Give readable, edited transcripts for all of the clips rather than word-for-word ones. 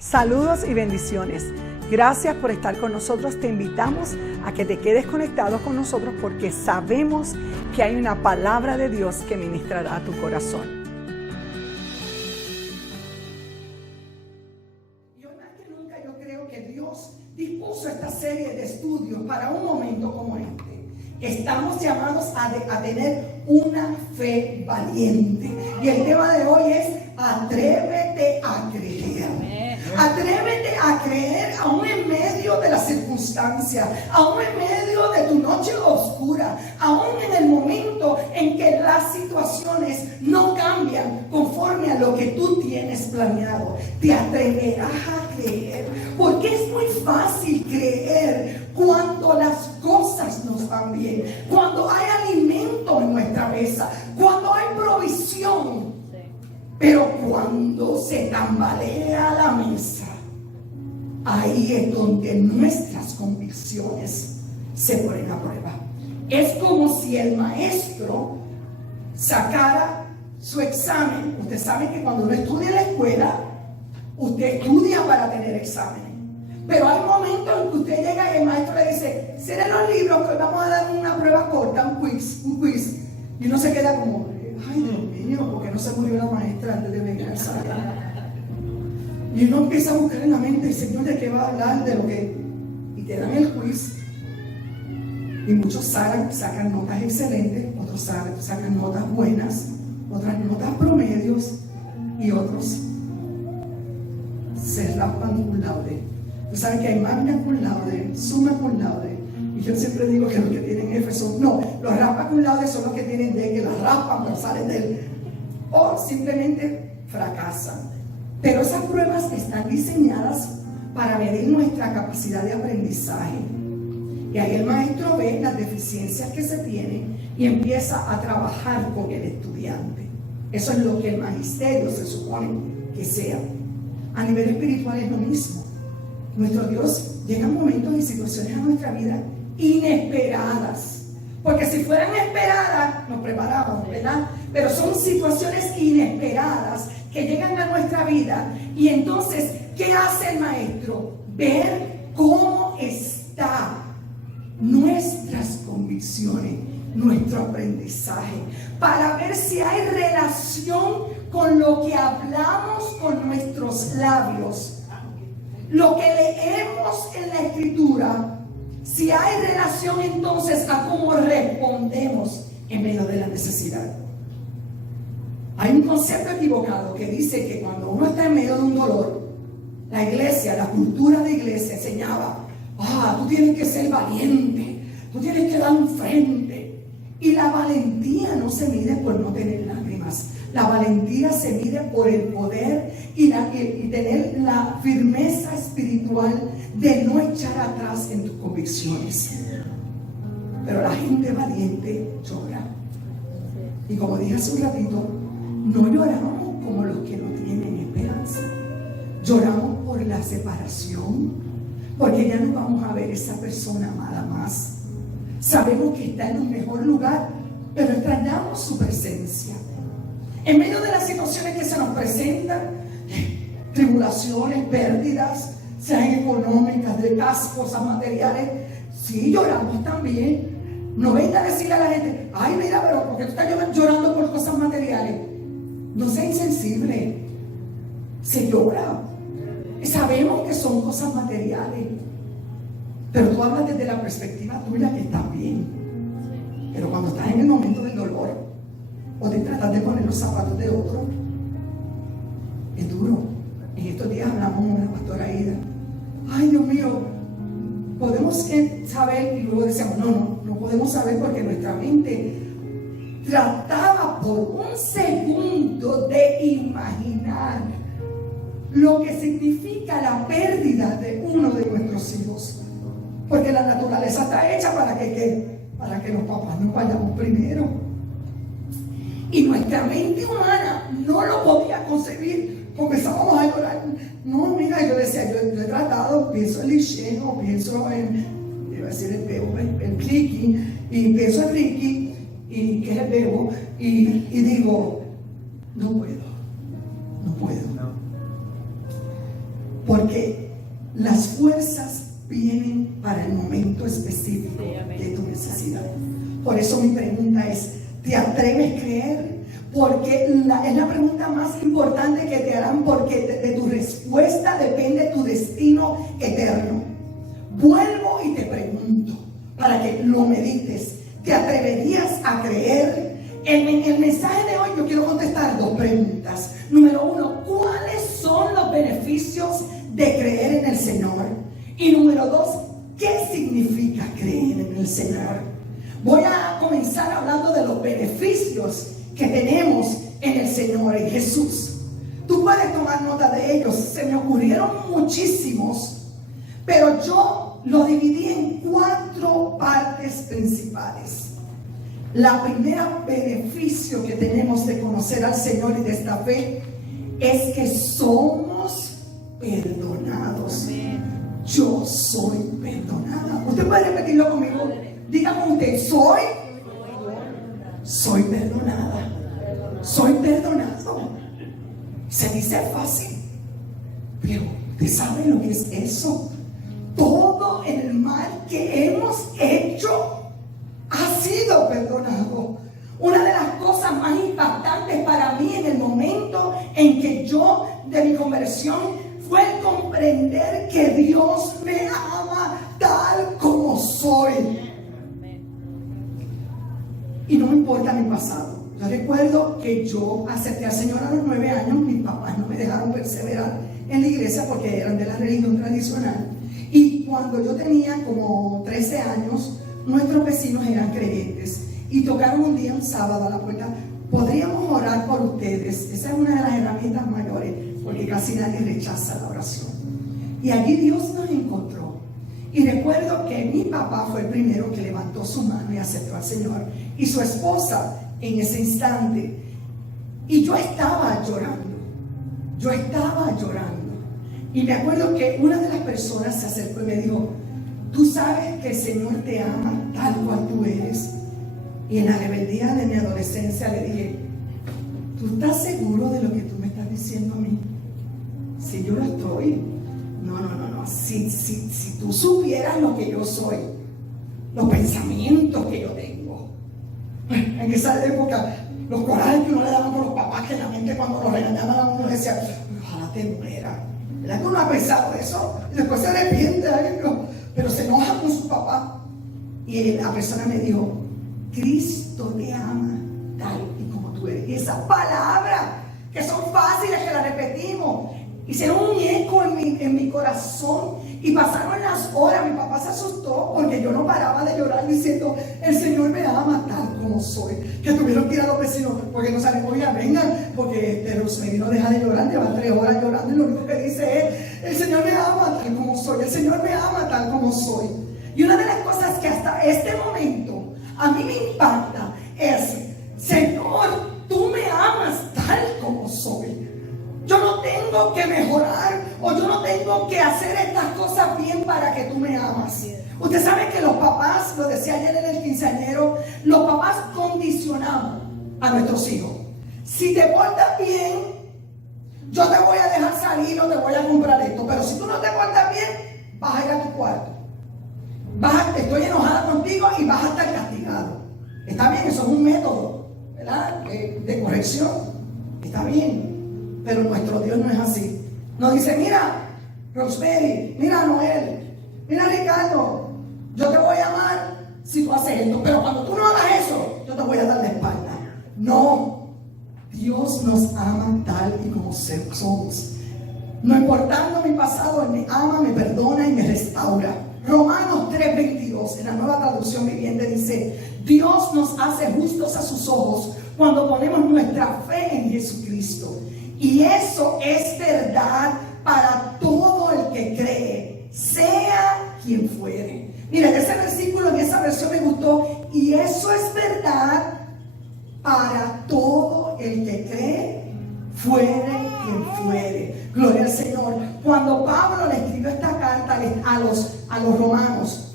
Saludos y bendiciones. Gracias por estar con nosotros. Te invitamos a que te quedes conectado con nosotros porque sabemos que hay una palabra de Dios que ministrará a tu corazón. Yo más que nunca yo creo que Dios dispuso esta serie de estudios para un momento como este. Estamos llamados a tener una fe valiente. Y el tema de hoy es atrévete a creer. Atrévete a creer aún en medio de las circunstancias, aún en medio de tu noche oscura, aún en el momento en que las situaciones no cambian conforme a lo que tú tienes planeado. Te atreverás a creer, porque es muy fácil creer cuando las cosas nos van bien, cuando hay alimento en nuestra mesa, cuando hay provisión. Pero cuando se tambalea la mesa, ahí es donde nuestras convicciones se ponen a prueba. Es como si el maestro sacara su examen. Usted sabe que cuando uno estudia en la escuela, usted estudia para tener exámenes. Pero hay momentos en que usted llega y el maestro le dice: cierren los libros que hoy vamos a dar una prueba corta, un quiz. Y uno se queda como: ay, Dios mío, ¿por qué no se murió la maestra antes de venir al salón? Y uno empieza a buscar en la mente: el Señor, ¿de qué va a hablar? De lo que... Y te dan el quiz. Y muchos sacan notas excelentes, otros sacan notas buenas, otras notas promedios, y otros se raspan cum laude. Tú sabes que hay magna cum laude, summa cum laude. Y yo siempre digo que los que tienen F son... No, los raspa cum laude son los que tienen D, que las raspan pero salen del... O simplemente fracasan. Pero esas pruebas están diseñadas para medir nuestra capacidad de aprendizaje. Y ahí el maestro ve las deficiencias que se tienen y empieza a trabajar con el estudiante. Eso es lo que el magisterio se supone que sea. A nivel espiritual es lo mismo. Nuestro Dios llega en momentos y situaciones a nuestra vida inesperadas. Porque si fueran esperadas, nos preparamos, ¿verdad? Pero son situaciones inesperadas que llegan a nuestra vida. Y entonces, ¿qué hace el maestro? Ver cómo están nuestras convicciones, nuestro aprendizaje, para ver si hay relación con lo que hablamos con nuestros labios, lo que leemos en la Escritura. Si hay relación entonces a cómo respondemos en medio de la necesidad. Hay un concepto equivocado que dice que cuando uno está en medio de un dolor, la iglesia, la cultura de iglesia enseñaba: tú tienes que ser valiente, tú tienes que dar un frente. Y la valentía no se mide por no tener lágrimas. La valentía se mide por el poder y tener la firmeza espiritual de no echar atrás en tus convicciones. Pero la gente valiente llora. Y como dije hace un ratito, no lloramos como los que no tienen esperanza. Lloramos por la separación, porque ya no vamos a ver esa persona amada más. Sabemos que está en un mejor lugar, pero extrañamos su presencia. En medio de las situaciones que se nos presentan, tribulaciones, pérdidas, sean económicas, de casa, cosas materiales, sí lloramos también. No venga a decirle a la gente: ay, mira, pero ¿por qué tú estás llorando por cosas materiales? No sea insensible. Se llora. Sabemos que son cosas materiales, pero tú hablas desde la perspectiva tuya que estás bien. Pero cuando estás en el momento del dolor, o te tratas de poner los zapatos de otro, es duro. En estos días hablamos con una pastora Ida: ay, Dios mío, podemos saber. Y luego decíamos: no podemos saber, porque nuestra mente trataba por un segundo de imaginar lo que significa la pérdida de uno de nuestros hijos. Porque la naturaleza está hecha para que los papás nos vayamos primero. Y nuestra mente humana no lo podía concebir. Comenzábamos a llorar. No, mira, yo decía, yo he tratado, pienso en Licheno, pienso en, iba a decir el bebo, el Ricky, y pienso en Ricky, y que es el bebo, y digo: no puedo. porque las fuerzas vienen para el momento específico de tu necesidad. Por eso mi pregunta es, ¿te atreves a creer? Porque es la pregunta más importante que te harán, porque de tu respuesta depende tu destino eterno. Vuelvo y te pregunto, para que lo medites, ¿te atreverías a creer? En el mensaje de hoy yo quiero contestar 2 preguntas. Número 1, ¿cuáles son los beneficios de creer en el Señor? Y número 2, ¿qué significa creer en el Señor? Voy a comenzar hablando de los beneficios que tenemos en el Señor, en Jesús. Tú puedes tomar nota de ellos. Se me ocurrieron muchísimos, pero yo lo dividí en 4 partes principales. La primera beneficio que tenemos de conocer al Señor y de esta fe es que somos perdonados. Yo soy perdonada. Usted puede repetirlo conmigo. Diga con usted, soy perdonada. Soy perdonado. Se dice fácil, pero ¿usted sabe lo que es eso? Todo el mal que hemos hecho ha sido perdonado. Una de las cosas más impactantes para mí en el momento en que yo de mi conversión fue el comprender que Dios me ama tal como soy. Y no me importa mi pasado. Yo recuerdo que yo acepté al Señor a los 9 años. Mis papás no me dejaron perseverar en la iglesia porque eran de la religión tradicional. Y cuando yo tenía como 13 años, nuestros vecinos eran creyentes y tocaron un día, un sábado, a la puerta. ¿Podríamos orar por ustedes? Esa es una de las herramientas mayores, porque casi nadie rechaza la oración. Y allí Dios nos encontró. Y recuerdo que mi papá fue el primero que levantó su mano y aceptó al Señor, y su esposa en ese instante. Y yo estaba llorando. Y me acuerdo que una de las personas se acercó y me dijo: tú sabes que el Señor te ama tal cual tú eres. Y en la rebeldía de mi adolescencia le dije: ¿tú estás seguro de lo que tú me estás diciendo a mí? Si yo lo estoy. No. Si tú supieras lo que yo soy, los pensamientos que yo tengo. En esa época, los corajes que uno le daban con los papás, que la mente cuando los regañaban a uno decía: ojalá te muera. ¿Verdad que uno ha pensado eso? Y después se arrepiente, pero se enoja con su papá. Y la persona me dijo: Cristo te ama tal y como tú eres. Y esas palabras que son fáciles, que las repetimos, hicieron un eco en mi corazón. Y pasaron las horas. Mi papá se asustó porque yo no paraba de llorar diciendo: el Señor me ama tal como soy. Que tuvieron que ir a los vecinos porque no saben: oigan, vengan, porque los vecinos dejan de llorar, llevan 3 horas llorando, y lo único que dice es: el Señor me ama tal como soy, el Señor me ama tal como soy. Y una de las cosas que hasta este momento a mí me impacta es: Señor, tú me amas tal como soy. Yo no tengo que mejorar, o yo no tengo que hacer estas cosas bien para que tú me amas. Usted sabe que los papás, lo decía ayer en el quinceañero, los papás condicionamos a nuestros hijos. Si te portas bien, yo te voy a dejar salir o te voy a comprar esto. Pero si tú no te portas bien, vas a ir a tu cuarto. Estoy enojada contigo y vas a estar castigado. Está bien, eso es un método, ¿verdad?, de corrección. Está bien. Pero nuestro Dios no es así. Nos dice: mira, Rosemary, mira, Noel, mira, Ricardo, yo te voy a amar si tú haces esto, pero cuando tú no hagas eso, yo te voy a dar la espalda. No, Dios nos ama tal y como somos. No importando mi pasado, Él me ama, me perdona y me restaura. Romanos 3:22, en la Nueva Traducción Viviente, dice: Dios nos hace justos a sus ojos cuando ponemos nuestra fe en Jesucristo. Y eso es verdad para todo el que cree, sea quien fuere. Miren, ese versículo en esa versión me gustó. Y eso es verdad para todo el que cree, fuere quien fuere. Gloria al Señor. Cuando Pablo le escribió esta carta a los romanos,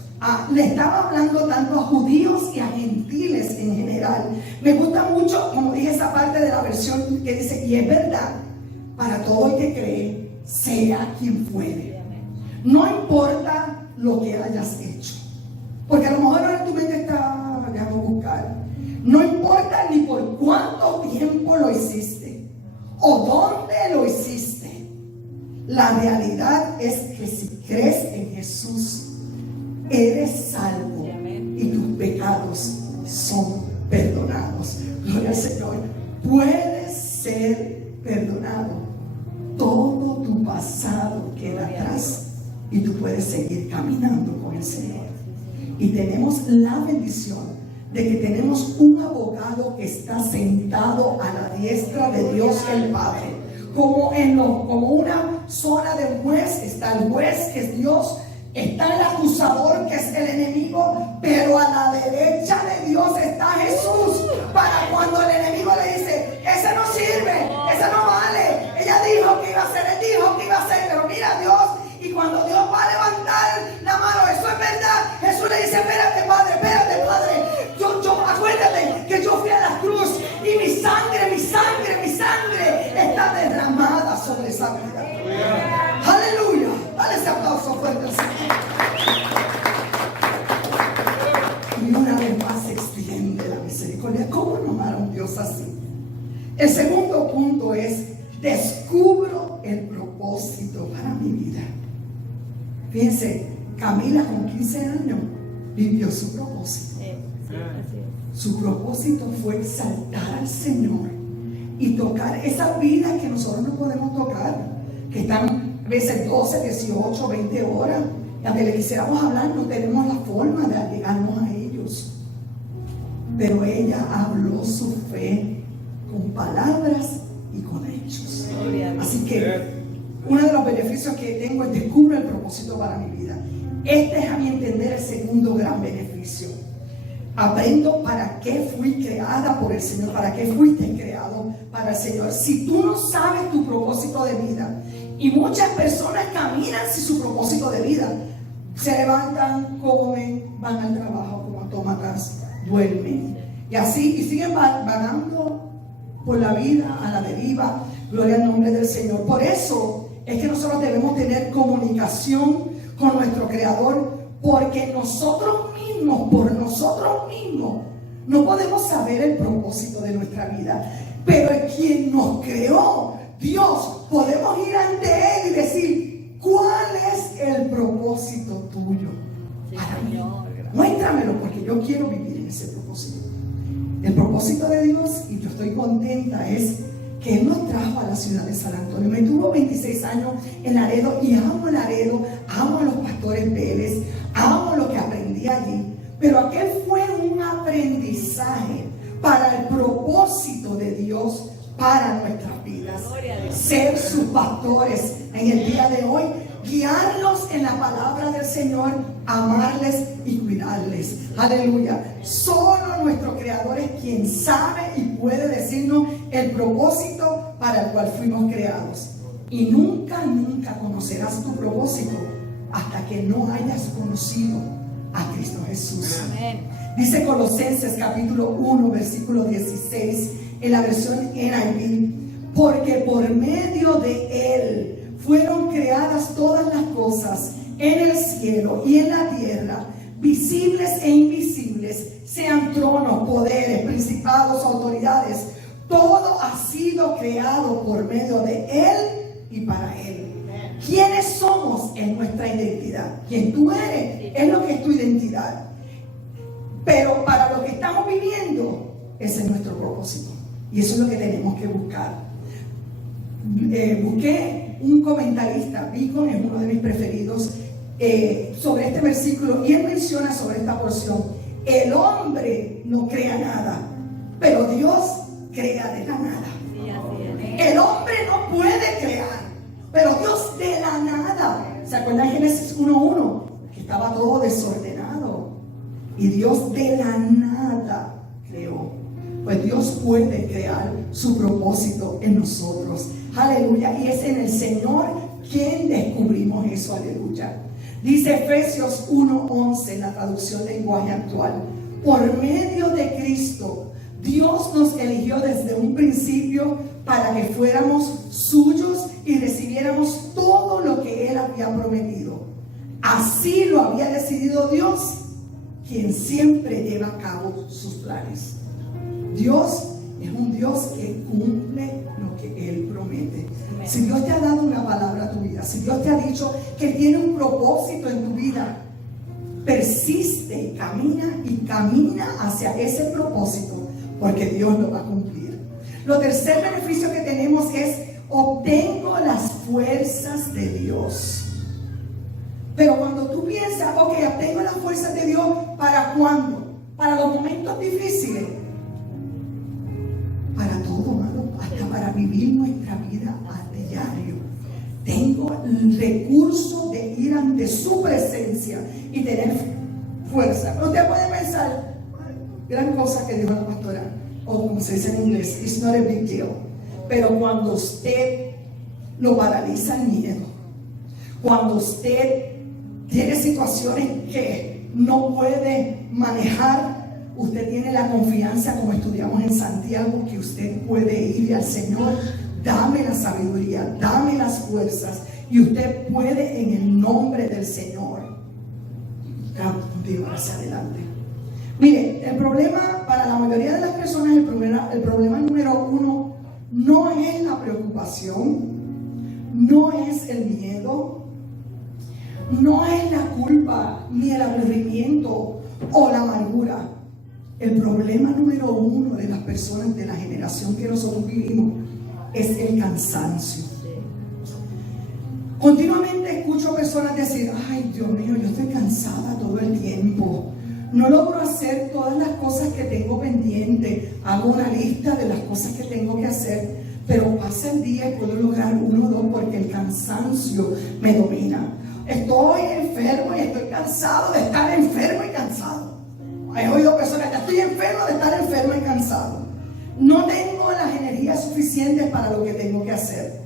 le estaba hablando tanto a judíos y a gentiles en general. Me gusta mucho, como dije, esa parte de la versión que dice: y es verdad para todo el que cree, sea quien fuere. No importa lo que hayas hecho, porque a lo mejor ahora tu mente está, déjame buscar. No importa ni por cuánto tiempo lo hiciste o dónde lo hiciste. La realidad es que si crees en Jesús, eres salvo y tus pecados son perdonados. Gloria al Señor. Puedes ser perdonado. Todo tu pasado queda atrás y tú puedes seguir caminando con el Señor. Y tenemos la bendición de que tenemos un abogado que está sentado a la diestra de Dios el Padre. Como una zona de juez está el juez, que es Dios, está el acusador, que es el enemigo, pero a la derecha de Dios está Jesús, para cuando el enemigo le dice, ese no sirve, ese no vale, ella dijo que iba a ser, él dijo que iba a ser, pero mira Dios, y cuando Dios va a levantar la mano, eso es verdad, Jesús le dice, espérate padre, acuérdate que yo fui a la cruz y mi sangre está derramada sobre esa vida. Aleluya, dale ese aplauso fuerte al Señor. Y una vez más se extiende la misericordia. ¿Cómo no amar a un Dios así? El segundo punto es: descubro el propósito para mi vida. Fíjense, Camila con 15 años vivió su propósito. Su propósito fue exaltar al Señor y tocar esa vida que nosotros no podemos tocar, que están a veces 12, 18, 20 horas, y aunque le quisiéramos hablar, no tenemos la forma de llegarnos a ellos. Pero ella habló su fe con palabras y con hechos. Así que uno de los beneficios que tengo es descubro el propósito para mi vida. Este es, a mi entender, el segundo gran beneficio. Aprendo para qué fui creada por el Señor, para qué fuiste creado para el Señor. Si tú no sabes tu propósito de vida, y muchas personas caminan sin su propósito de vida, se levantan, comen, van al trabajo como autómatas, duermen, y así, y siguen vagando por la vida a la deriva. Gloria al nombre del Señor. Por eso es que nosotros debemos tener comunicación con nuestro Creador, porque por nosotros mismos, no podemos saber el propósito de nuestra vida. Pero el quien nos creó, Dios, podemos ir ante Él y decir, ¿cuál es el propósito tuyo para mí? Muéstramelo, porque yo quiero vivir en ese propósito. El propósito de Dios, y yo estoy contenta, es que Él nos trajo a la ciudad de San Antonio. Me tuvo 26 años en Laredo, y amo Laredo, amo a los pastores Vélez, amo lo que aprendí allí. Pero aquel fue un aprendizaje para el propósito de Dios para nuestras vidas. Ser sus pastores en el día de hoy, guiarlos en la palabra del Señor, amarles y cuidarles. Aleluya. Solo nuestro Creador es quien sabe y puede decirnos el propósito para el cual fuimos creados. Y nunca conocerás tu propósito hasta que no hayas conocido a Cristo Jesús. Amén. Dice Colosenses capítulo 1 versículo 16 en la versión NIV: porque por medio de Él fueron creadas todas las cosas en el cielo y en la tierra, visibles e invisibles, sean tronos, poderes, principados, autoridades. Todo ha sido creado por medio de Él y para Él. ¿Quiénes somos? En nuestra identidad. Quien tú eres es lo que es tu identidad. Pero para lo que estamos viviendo, ese es nuestro propósito. Y eso es lo que tenemos que buscar. Busqué un comentarista, Bicon es uno de mis preferidos, sobre este versículo, y él menciona sobre esta porción: el hombre no crea nada, pero Dios crea de la nada. El hombre no puede crear, pero Dios de la nada. ¿Se acuerdan de Génesis 1:1? Que estaba todo desordenado y Dios de la nada creó. Pues Dios puede crear su propósito en nosotros. Aleluya. Y es en el Señor quien descubrimos eso. Aleluya. Dice Efesios 1:11 en la traducción lenguaje actual: por medio de Cristo, Dios nos eligió desde un principio para que fuéramos suyos y recibiéramos todo lo que Él había prometido. Así lo había decidido Dios, quien siempre lleva a cabo sus planes. Dios es un Dios que cumple lo que Él promete. Si Dios te ha dado una palabra a tu vida, si Dios te ha dicho que tiene un propósito en tu vida, persiste y camina hacia ese propósito, porque Dios lo va a cumplir. Lo tercer beneficio que tenemos es: obtengo las fuerzas de Dios. Pero cuando tú piensas, ok, obtengo las fuerzas de Dios, ¿para cuándo? Para los momentos difíciles. Para todo, hermano, hasta para vivir nuestra vida a diario. Tengo el recurso de ir ante su presencia y tener fuerza. Pero usted puede pensar, gran cosa que dijo la pastora, o como se dice en inglés, it's not a big deal. Pero cuando usted lo paraliza el miedo, cuando usted tiene situaciones que no puede manejar, usted tiene la confianza, como estudiamos en Santiago, que usted puede ir al Señor: dame la sabiduría, dame las fuerzas, y usted puede, en el nombre del Señor, continuar hacia adelante. Mire, el problema para la mayoría de las personas, el problema número uno no es la preocupación, no es el miedo, no es la culpa, ni el aburrimiento o la amargura. El problema número uno de las personas de la generación que nosotros vivimos es el cansancio. Continuamente escucho personas decir: ay, Dios mío, yo estoy cansada todo el tiempo, no logro hacer todas las cosas que tengo pendientes, hago una lista de las cosas que tengo que hacer, pero pasa el día y puedo lograr uno o dos porque el cansancio me domina. Estoy enfermo y estoy cansado de estar enfermo y cansado. He oído personas: ya estoy enfermo de estar enfermo y cansado. No tengo las energías suficientes para lo que tengo que hacer.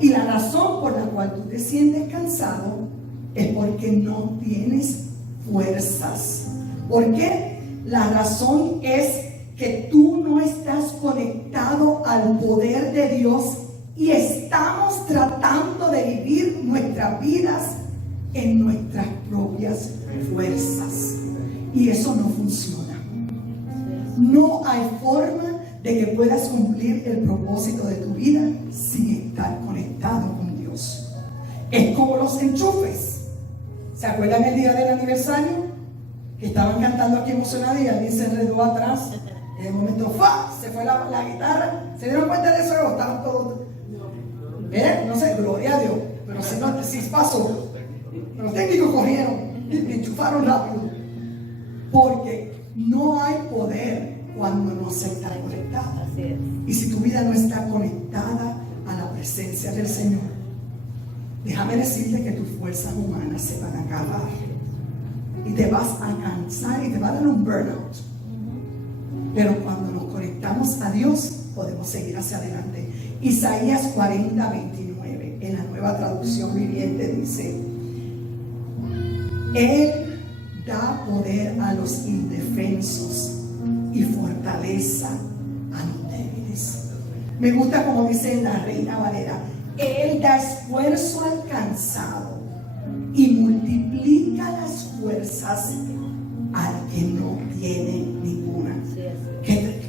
Y la razón por la cual tú te sientes cansado es porque no tienes fuerzas. ¿Por qué? La razón es que tú no estás conectado al poder de Dios y estamos tratando de vivir nuestras vidas en nuestras propias fuerzas. Y eso no funciona. No hay forma de que puedas cumplir el propósito de tu vida sin estar conectado con Dios. Es como los enchufes. ¿Se acuerdan el día del aniversario? Que estaban cantando aquí emocionados y alguien se enredó atrás. En el momento se fue la guitarra. ¿Se dieron cuenta de eso? Estaban todos. No sé, gloria a Dios. Pero si pasó. Los técnicos corrieron y enchufaron rápido. Porque no hay poder cuando no se está conectado. Y si tu vida no está conectada a la presencia del Señor, déjame decirte que tus fuerzas humanas se van a acabar y te vas a cansar y te va a dar un burnout. Pero cuando nos conectamos a Dios, podemos seguir hacia adelante. Isaías 40:29, en la Nueva Traducción Viviente, dice: Él da poder a los indefensos y fortaleza a los débiles. Me gusta como dice en la Reina Valera: Él da esfuerzo al cansado y multiplica las fuerzas al que no tiene ninguna.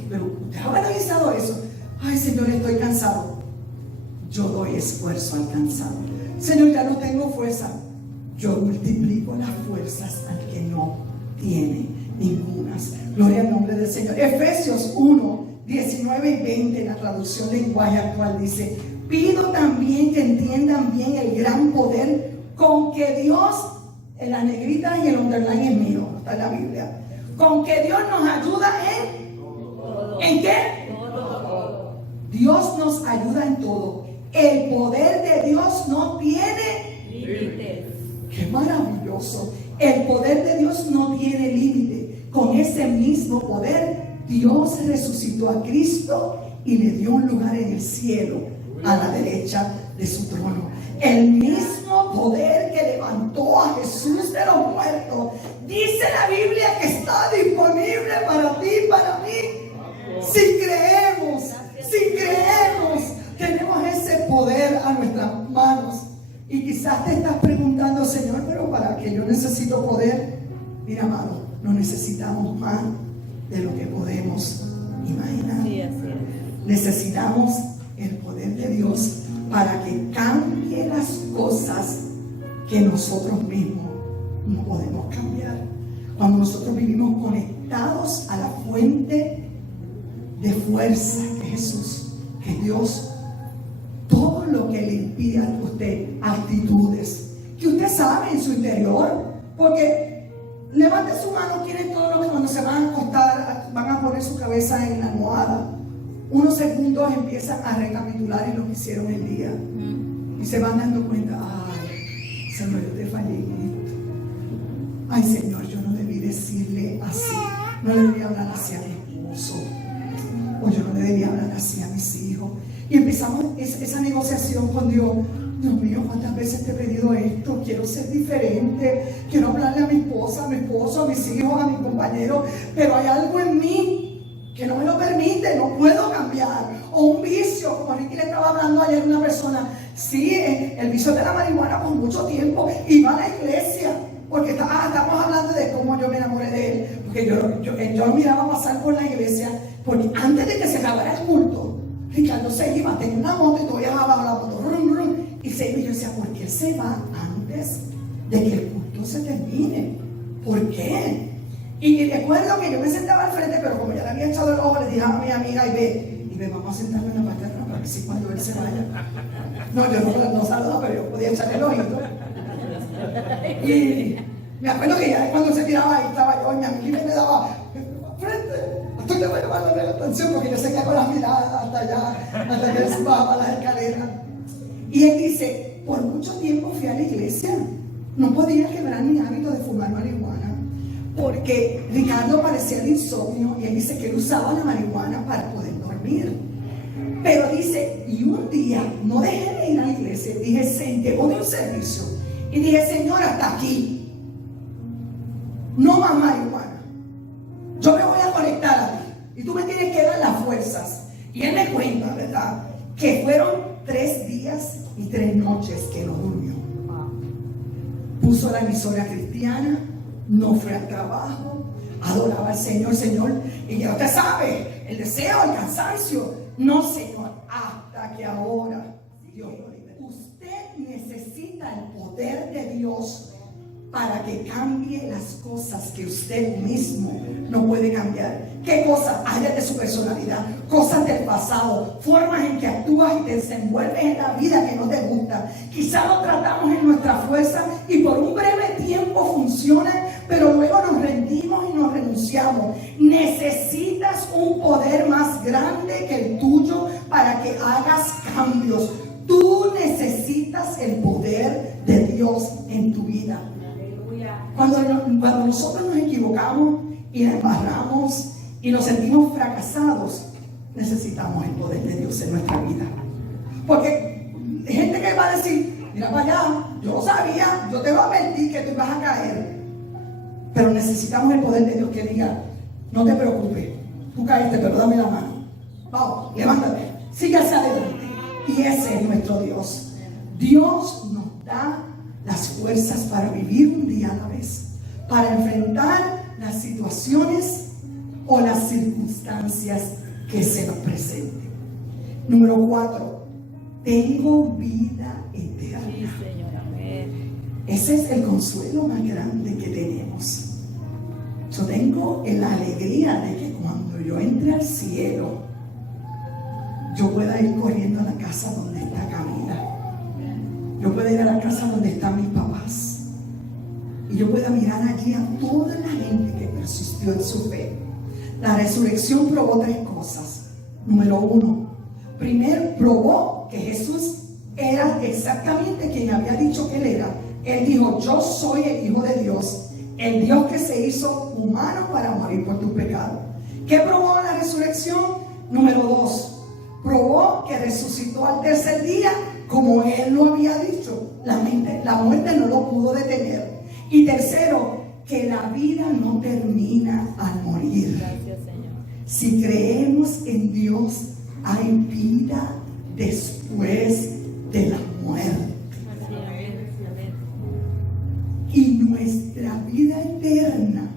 Pero ¿usted ha analizado eso? Ay, Señor, estoy cansado. Yo doy esfuerzo al cansado. Señor, ya no tengo fuerza. Yo multiplico las fuerzas al que no tiene ningunas. Gloria al nombre del Señor. Efesios 1:19-20, la traducción lenguaje actual, dice: pido también que entiendan bien el gran poder con que Dios, en las negritas y el underline es mío, está en la Biblia, con que Dios nos ayuda ¿en qué? Dios nos ayuda en todo. El poder de Dios no tiene límites. ¡Qué maravilloso! El poder de Dios no tiene límite. Con ese mismo poder, Dios resucitó a Cristo y le dio un lugar en el cielo, a la derecha de su trono. El mismo poder que levantó a Jesús de los muertos, dice la Biblia, que está disponible para ti y para mí. Si creemos, tenemos ese poder a nuestra preguntando, Señor, pero ¿para qué yo necesito poder? Mira, amado, no necesitamos más de lo que podemos imaginar. Sí, así es. Necesitamos el poder de Dios para que cambie las cosas que nosotros mismos no podemos cambiar. Cuando nosotros vivimos conectados a la fuente de fuerza que es Jesús, que es Dios, todo lo que le impida a usted actitudes que usted sabe en su interior, porque levante su mano, quienes todos los que cuando se van a acostar van a poner su cabeza en la almohada, unos segundos empiezan a recapitular en lo que hicieron el día y se van dando cuenta, ay, Señor, yo te fallé en esto. Ay, Señor, yo no debí decirle así, no le debí hablar así a mi esposo, o yo no le debí hablar así a mis hijos. Y empezamos esa negociación con Dios. Dios mío, ¿cuántas veces te he pedido esto? Quiero ser diferente, quiero hablarle a mi esposa, a mi esposo, a mis hijos, a mis compañeros, pero hay algo en mí que no me lo permite, no puedo cambiar. O un vicio, como Ricky le estaba hablando ayer a una persona, sí, el vicio de la marihuana por mucho tiempo, iba a la iglesia, porque estamos hablando de cómo yo me enamoré de él, porque yo lo miraba pasar por la iglesia, porque antes de que se acabara el culto, Ricardo se iba, tenía una moto y todavía abajo la moto, rum, rum, y se iba. Y yo decía, ¿por qué se va antes de que el culto se termine? ¿Por qué? Y recuerdo que yo me sentaba al frente, pero como ya le había echado el ojo, le dije a mi amiga, y ve, vamos a sentarme en la parte de atrás para que si cuando él se vaya. No, yo no saludaba, pero yo podía echarle el ojito. Y me acuerdo que ya cuando se tiraba ahí estaba yo, y mi amiga me daba frente. Esto te va a llamar la atención porque yo se queda con las miradas hasta allá, hasta que él se bajaba las escaleras. Y él dice, por mucho tiempo fui a la iglesia, no podía quebrar mi hábito de fumar marihuana, porque Ricardo padecía de insomnio y él dice que él usaba la marihuana para poder dormir. Pero dice, y un día no dejé de ir a la iglesia, llegó de un servicio y dije, Señor, hasta aquí, no más marihuana. Yo me voy a conectar a ti y tú me tienes que dar las fuerzas. Y él me cuenta, ¿verdad?, que fueron 3 días y 3 noches que no durmió. Puso la emisora cristiana, no fue al trabajo, adoraba al Señor, y ya usted sabe, el deseo, el cansancio. No, Señor, hasta que ahora Dios lo libere. Usted necesita el poder de Dios para que cambie las cosas que usted mismo no puede cambiar. ¿Qué cosas? Áreas de su personalidad, cosas del pasado, formas en que actúas y te desenvuelves en la vida que no te gusta. Quizá lo tratamos en nuestra fuerza y por un breve tiempo funciona, pero luego nos rendimos y nos renunciamos. Necesitas un poder más grande que el tuyo para que hagas cambios. Tú necesitas el poder de Dios en tu vida. Cuando nosotros nos equivocamos y la embarramos y nos sentimos fracasados, necesitamos el poder de Dios en nuestra vida. Porque hay gente que va a decir, mira para allá, yo lo sabía, yo te voy a advertir que tú vas a caer. Pero necesitamos el poder de Dios que diga, no te preocupes, tú caíste, pero dame la mano. Vamos, levántate, sigue hacia adelante. Y ese es nuestro Dios. Dios nos da las fuerzas para vivir un día a la vez, para enfrentar las situaciones o las circunstancias que se nos presenten. Número 4, tengo vida eterna. Sí, Señor, amén. Ese es el consuelo más grande que tenemos. Yo tengo la alegría de que cuando yo entre al cielo, yo pueda ir corriendo a la casa donde está Camila. Yo pueda ir a la casa donde están mis papás. Y yo pueda mirar allí a toda la gente que persistió en su fe. La resurrección probó 3 cosas. Número 1, primero probó que Jesús era exactamente quien había dicho que él era. Él dijo, yo soy el Hijo de Dios, el Dios que se hizo humano para morir por tu pecado. ¿Qué probó la resurrección? Número 2, probó que resucitó al tercer día como él lo había dicho. La muerte no lo pudo detener. Y tercero, que la vida no termina al morir. Gracias, Señor. Si creemos en Dios, hay vida después de la muerte. Y nuestra vida eterna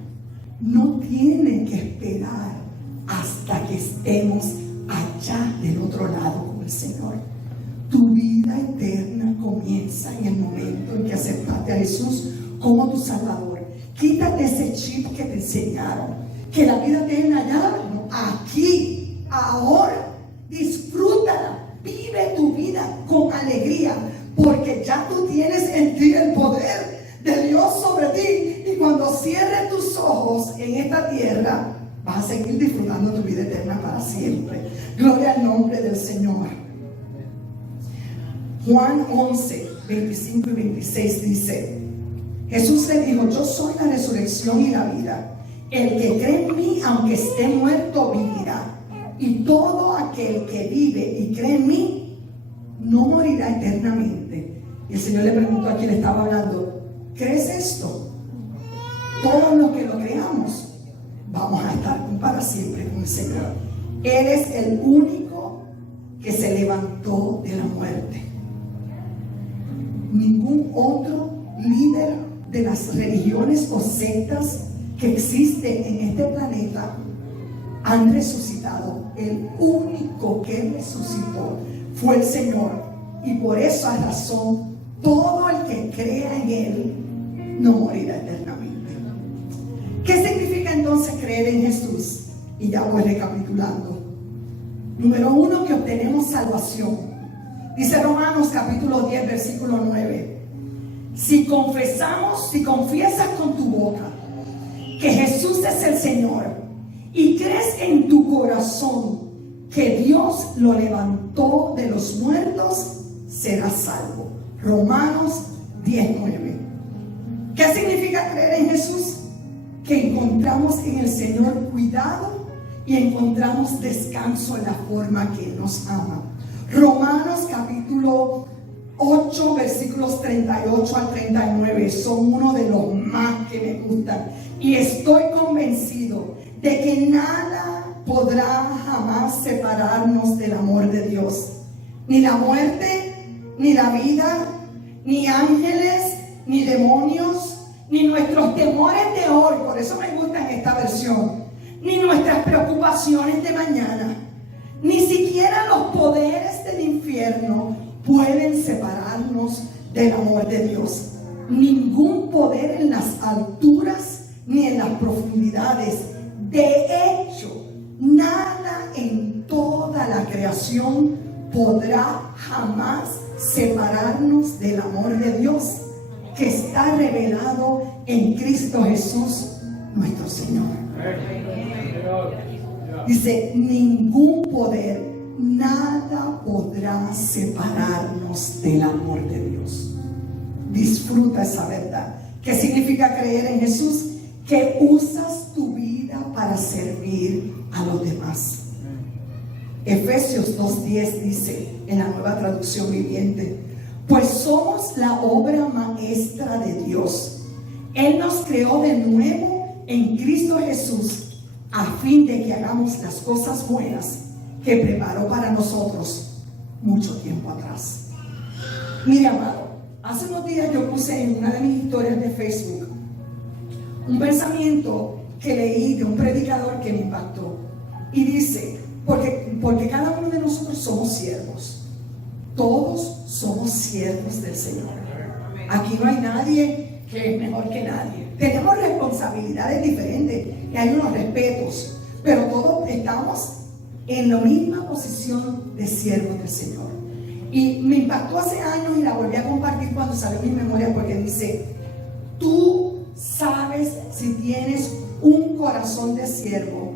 no tiene que esperar hasta que estemos allá del otro lado con el Señor. Tu vida eterna comienza en el momento en que aceptaste a Jesús como tu Salvador. Quítate ese chip que te enseñaron, que la vida eterna ya, no, aquí, ahora, disfrútala, vive tu vida con alegría, porque ya tú tienes en ti el poder de Dios sobre ti. Y cuando cierres tus ojos en esta tierra, vas a seguir disfrutando tu vida eterna para siempre. Gloria al nombre del Señor. Juan 11, 25 y 26 dice: Jesús le dijo: yo soy la resurrección y la vida. El que cree en mí, aunque esté muerto, vivirá. Y todo aquel que vive y cree en mí, no morirá eternamente. Y el Señor le preguntó a quien estaba hablando: ¿crees esto? Todos los que lo creamos vamos a estar para siempre con el Señor. Él es el único que se levantó de la muerte. Ningún otro líder de las religiones o sectas que existen en este planeta han resucitado. El único que resucitó fue el Señor. Y por esa razón, todo el que crea en Él no morirá eternamente. ¿Qué significa entonces creer en Jesús? Y ya voy recapitulando. Número 1, que obtenemos salvación. Dice Romanos capítulo 10, versículo 9. Si confiesas con tu boca que Jesús es el Señor y crees en tu corazón que Dios lo levantó de los muertos, serás salvo. Romanos 10:9. ¿Qué significa creer en Jesús? Que encontramos en el Señor cuidado y encontramos descanso en la forma que nos ama. Romanos capítulo 8, versículos 38 al 39 son uno de los más que me gustan. Y estoy convencido de que nada podrá jamás separarnos del amor de Dios. Ni la muerte, ni la vida, ni ángeles, ni demonios, ni nuestros temores de hoy, por eso me gusta en esta versión, ni nuestras preocupaciones de mañana, ni siquiera los poderes del infierno pueden separarnos del amor de Dios. Ningún poder en las alturas ni en las profundidades. De hecho, nada en toda la creación podrá jamás separarnos del amor de Dios que está revelado en Cristo Jesús, nuestro Señor. Dice, ningún poder, nada podrá separarnos del amor de Dios. Disfruta esa verdad. ¿Qué significa creer en Jesús? Que usas tu vida para servir a los demás. Efesios 2:10 dice en la Nueva Traducción Viviente: pues somos la obra maestra de Dios. Él nos creó de nuevo en Cristo Jesús a fin de que hagamos las cosas buenas que preparó para nosotros mucho tiempo atrás. Mire, amado, hace unos días yo puse en una de mis historias de Facebook un pensamiento que leí de un predicador que me impactó. Y dice, porque cada uno de nosotros somos siervos. Todos somos siervos del Señor. Aquí no hay nadie que es mejor que nadie. Tenemos responsabilidades diferentes y hay unos respetos, pero todos estamos en la misma posición de siervos del Señor. Y me impactó hace años y la volví a compartir cuando salió en mi memoria, porque dice: tú sabes si tienes un corazón de siervo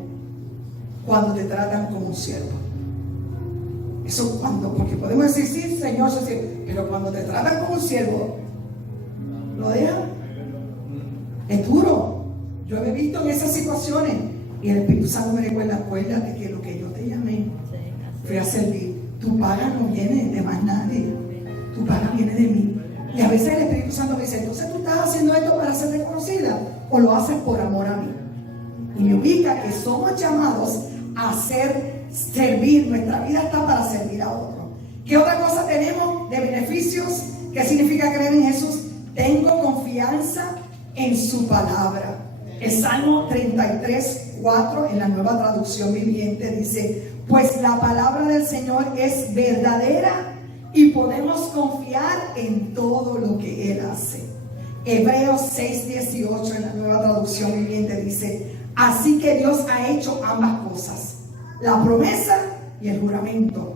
cuando te tratan como un siervo. Eso porque podemos decir, sí, Señor, soy siervo, pero cuando te tratan como un siervo, lo dejan. Es duro. Yo he visto en esas situaciones y el Espíritu Santo me recuerda: acuérdate que lo que yo te llamé fue a servir. Tu paga no viene de más nadie, tu paga viene de mí. Y a veces el Espíritu Santo me dice: entonces tú estás haciendo esto para ser reconocida o lo haces por amor a mí. Y me ubica que somos llamados a servir. Nuestra vida está para servir a otro. ¿Qué otra cosa tenemos de beneficios? ¿Qué significa creer en Jesús? Tengo confianza confianza en su palabra. El Salmo 33:4 en la Nueva Traducción Viviente dice: pues la palabra del Señor es verdadera y podemos confiar en todo lo que Él hace. Hebreos 6:18 en la Nueva Traducción Viviente dice: así que Dios ha hecho ambas cosas, la promesa y el juramento.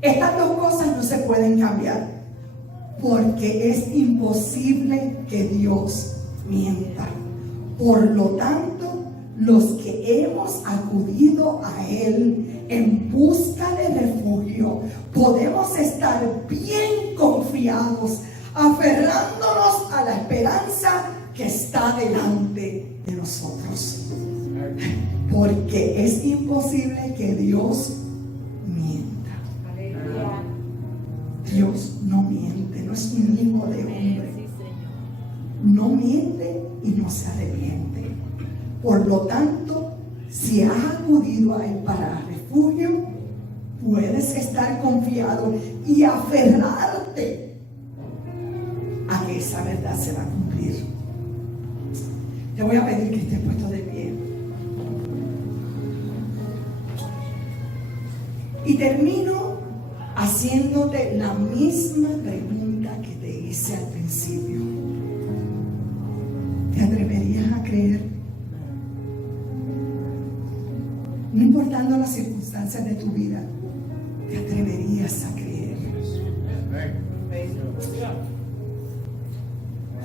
Estas dos cosas no se pueden cambiar, porque es imposible que Dios mienta. Por lo tanto, los que hemos acudido a Él en busca de refugio, podemos estar bien confiados, aferrándonos a la esperanza que está delante de nosotros. Porque es imposible que Dios mienta. Dios no miente, no es un hijo de hombre. No miente y no se arrepiente. Por lo tanto, si has acudido a Él para refugio, puedes estar confiado y aferrarte a que esa verdad se va a cumplir. Te voy a pedir que estés puesto de pie. Y termino haciéndote la misma pregunta que te hice al principio. ¿Te atreverías a creer? No importando las circunstancias de tu vida, ¿te atreverías a creer?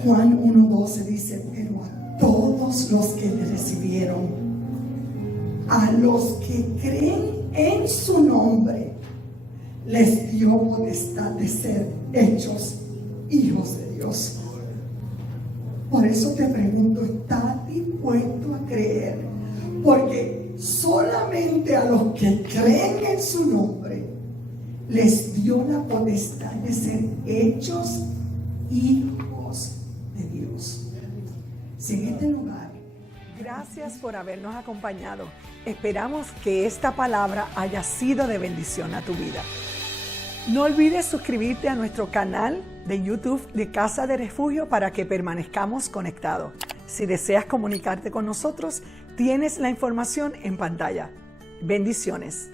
Juan 1:12 dice: pero a todos los que le recibieron, a los que creen en su nombre, les dio potestad de ser hechos hijos de Dios. Por eso te pregunto, ¿estás dispuesto a creer? Porque solamente a los que creen en su nombre les dio la potestad de ser hechos hijos de Dios. Si en este lugar... Gracias por habernos acompañado. Esperamos que esta palabra haya sido de bendición a tu vida. No olvides suscribirte a nuestro canal de YouTube de Casa de Refugio para que permanezcamos conectados. Si deseas comunicarte con nosotros, tienes la información en pantalla. Bendiciones.